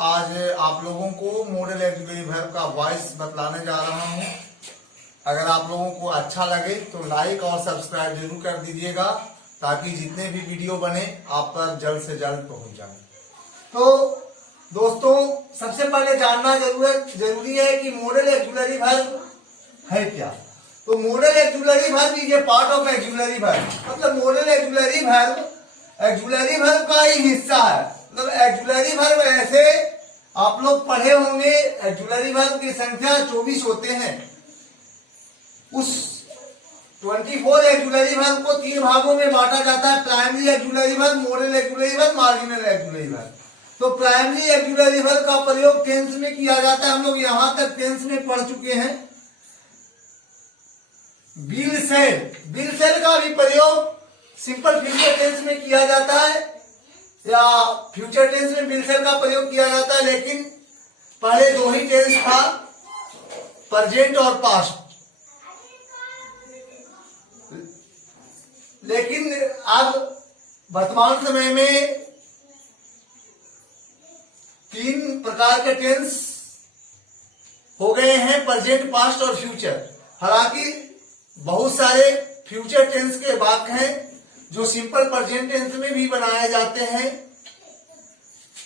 आज आप लोगों को मॉडल एक्सिलरी वर्ब का वॉइस बतलाने जा रहा हूं। अगर आप लोगों को अच्छा लगे तो लाइक और सब्सक्राइब जरूर कर दीजिएगा, ताकि जितने भी वीडियो बने आप पर जल्द से जल्द पहुंच जाए। तो दोस्तों, सबसे पहले जानना जरूरी है कि मॉडल एक्सिलरी वर्ब है क्या। तो model auxiliary verb is a part of axillary verb, मतलब मॉडल एक्सिलरी वर्ब का ही हिस्सा है। मतलब एक्सिलरी वर्ब ऐसे आप लोग पढ़े होंगे, एक्सिलरी वर्ब की संख्या 24 होते हैं। उस 24 एक्सिलरी वर्ब को 3 भागों में बांटा जाता है: primary axillary verb, model auxiliary verb, marginal axillary verb. तो प्राइमरी एक्सिलरी वर्ब का प्रयोग टेंस में किया जाता है। हम लोग यहां तक टेंस में पढ़ चुके हैं। विल सेल का भी प्रयोग सिंपल फ्यूचर टेंस में किया जाता है, या फ्यूचर टेंस में विल सेल का प्रयोग किया जाता है। लेकिन पहले 2 ही टेंस था, प्रेजेंट और पास्ट। लेकिन अब वर्तमान समय में 3 प्रकार के टेंस हो गए हैं: प्रेजेंट, पास्ट और फ्यूचर। हालांकि बहुत सारे फ्यूचर टेंस के वाक्य हैं जो सिंपल प्रेजेंट टेंस में भी बनाए जाते हैं।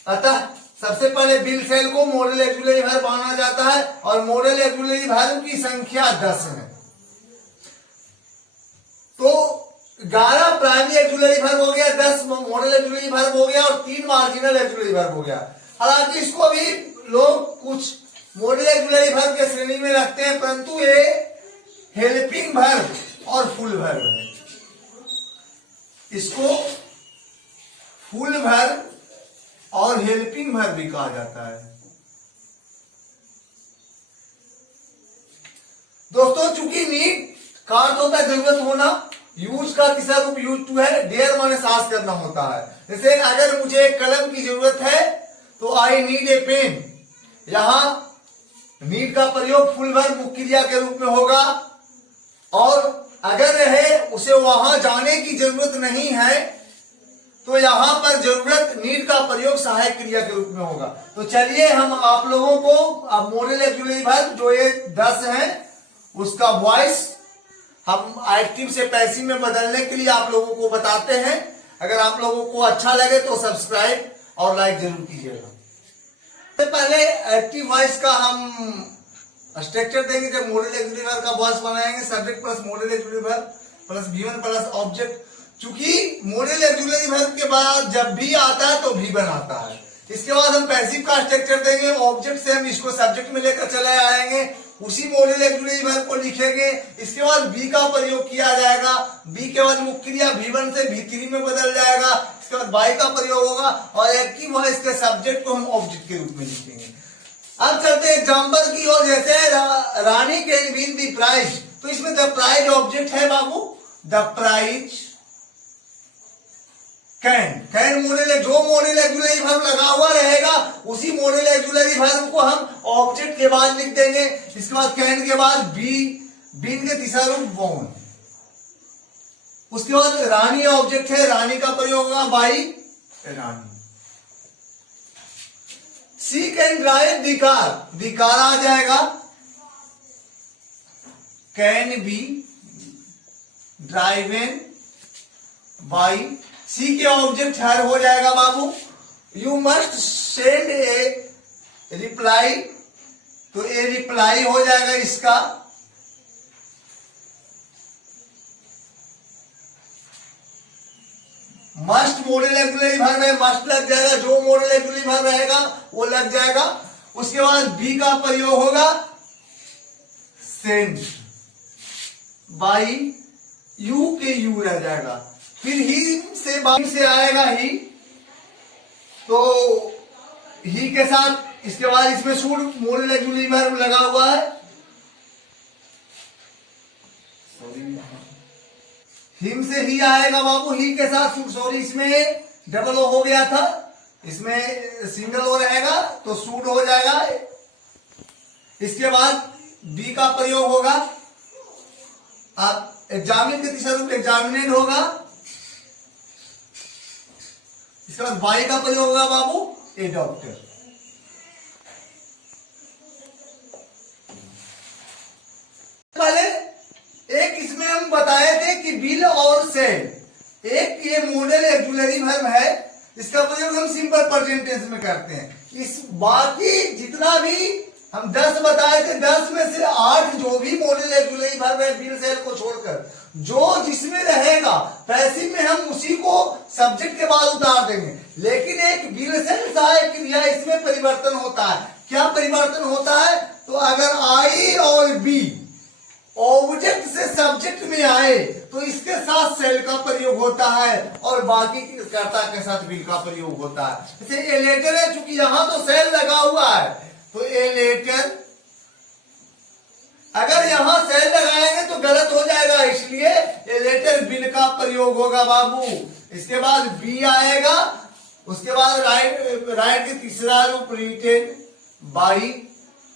अतः सबसे पहले विल सेल को मॉडल एक्सिलरी वर्ब माना जाता है, और मॉडल एक्सिलरी वर्ब की संख्या 10 है। तो 11 प्राइमरी एक्सिलरी वर्ब हो गया, 10 मॉडल एक्सिलरी वर्ब हो गया और 3 मार्जिनल एक्सिलरी वर्ब हो गया। हालांकि इसको भी लोग कुछ मॉडल एक्सिलरी वर्ब के श्रेणी में रखते हैं, परंतु ये हेल्पिंग वर्ब और फुल वर्ब है। इसको फुल वर्ब और हेल्पिंग वर्ब भी कहा जाता है। दोस्तों, चूंकि नीड का अर्थ होता है जरूरत होना, यूज का तीसरा रूप यूज टू है, डेयर माने साहस करना होता है। जैसे अगर मुझे एक कलम की जरूरत है तो आई नीड ए पेन। यहां नीड का प्रयोग फुल वर्ब मुख्य क्रिया के रूप में होगा, और अगर है उसे वहां जाने की जरूरत नहीं है तो यहां पर जरूरत नीड का प्रयोग सहायक क्रिया के रूप में होगा। तो चलिए हम आप लोगों को अब मॉडल एक्सिलरी वर्ब जो ये 10 है उसका वॉइस हम एक्टिव से पैसिव में बदलने के लिए आप लोगों को बताते हैं। अगर आप लोगों को अच्छा लगे तो सब्सक्राइब और लाइक जरूर कीजिएगा। सबसे पहले एक्टिव वॉइस का हम स्ट्रक्चर देंगे। जब मॉडल एक्सिलरी वर्ब का वॉइस बनाएंगे, subject plus model auxiliary verb plus V1 plus object. चूंकि मॉडल एक्सिलरी वर्ब के बाद जब भी आता है तो भी बनाता है। इसके बाद हम पैसिव का स्ट्रक्चर देंगे। ऑब्जेक्ट से हम इसको सब्जेक्ट में लेकर चले आएंगे, उसी मॉडल एक्सिलरी वर्ब को लिखेंगे। इसके बाद बी का प्रयोग किया जाएगा, बी के बाद मुख्य क्रिया V1 से V3 में बदल जाएगा। इसके बाद बाई का प्रयोग होगा, और एक्टिव वॉइस के सब्जेक्ट को हम ऑब्जेक्ट के रूप में लिखेंगे। अब चलते हैं एग्जाम्पल की ओर। जैसे रानी कैन विन द प्राइज, तो इसमें द प्राइज ऑब्जेक्ट है बाबू। द प्राइज कैन मॉडल, जो मॉडल एक्सिलरी वर्ब लगा हुआ रहेगा उसी मॉडल एक्सिलरी वर्ब को हम ऑब्जेक्ट के बाद लिख देंगे। इसके बाद कैन के बाद बीन के तीसरा रूप बोन। उसके बाद रानी ऑब्जेक्ट है, रानी का प्रयोग होगा by Rani. She can drive the car आ जाएगा। Can be driven by, she के ऑब्जेक्ट हर हो जाएगा बाबू। You must send a reply, तो ए रिप्लाई हो जाएगा इसका। मस्ट मॉडल एक्सिलरी वर्ब है, मस्ट लग जाएगा, जो मॉडल एक्सिलरी वर्ब रहेगा वो लग जाएगा। उसके बाद बी का प्रयोग होगा सेंड बाई, यू के यू रह जाएगा। फिर ही से आएगा ही, तो ही के साथ इसके बाद इसमें शुड मॉडल एक्सिलरी वर्ब लगा हुआ है। हिम से ही आएगा बाबू, ही के साथ शुड। सॉरी, इसमें डबल ओ हो गया था, इसमें सिंगल ओ रहेगा तो शुड हो जाएगा। इसके बाद बी का प्रयोग होगा, आप एग्जामिन के तीसरा रूप एग्जामिनेड होगा। इसके बाद बाई का प्रयोग होगा बाबू ए डॉक्टर। बताए थे कि बिल और सेल एक ये मॉडल ऑक्सिलरी वर्ब है, इसका प्रयोग हम सिंपल प्रेजेंट टेंस में करते हैं। इस बाकी जितना भी हम 10 बताए थे, 10 में से 8 जो भी मॉडल ऑक्सिलरी वर्ब है बिल सेल को छोड़कर, जो जिसमें रहेगा पैसिव में हम उसी को सब्जेक्ट के बाद उतार देंगे। लेकिन एक बिल सेल सहायक क्रिया इसमें परिवर्तन होता है। क्या परिवर्तन होता है? तो अगर आई और बी ऑब्जेक्ट से सब्जेक्ट में आए तो इसके साथ सेल का प्रयोग होता है और बाकी कर्ता के साथ बिल का प्रयोग होता है। जैसे ए लेटर है, चूंकि यहां तो सेल लगा हुआ है तो ए लेटर, अगर यहां सेल लगाएंगे तो गलत हो जाएगा, इसलिए ए लेटर बिल का प्रयोग होगा बाबू। इसके बाद बी आएगा, उसके बाद राइट के तीसरा रूप रिटेन बाई,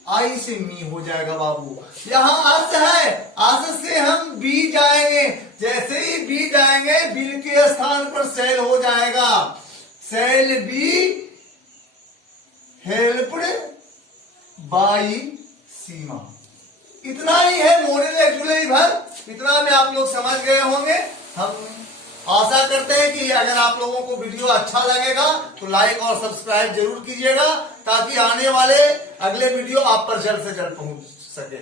आई से मी हो जाएगा बाबू। यहां अस है, अस से हम बी जाएंगे, जैसे ही बी जाएंगे बिल के स्थान पर सेल हो जाएगा, सेल बी हेल्प्ड बाई सीमा। इतना ही है मॉडल ऑक्सिलरी वर्ब, इतना में आप लोग समझ गए होंगे। हम आशा करते हैं कि अगर आप लोगों को वीडियो अच्छा लगेगा तो लाइक और सब्सक्राइब जरूर कीजिएगा, ताकि आने वाले अगले वीडियो आप पर जल्द से जल्द पहुंच सके।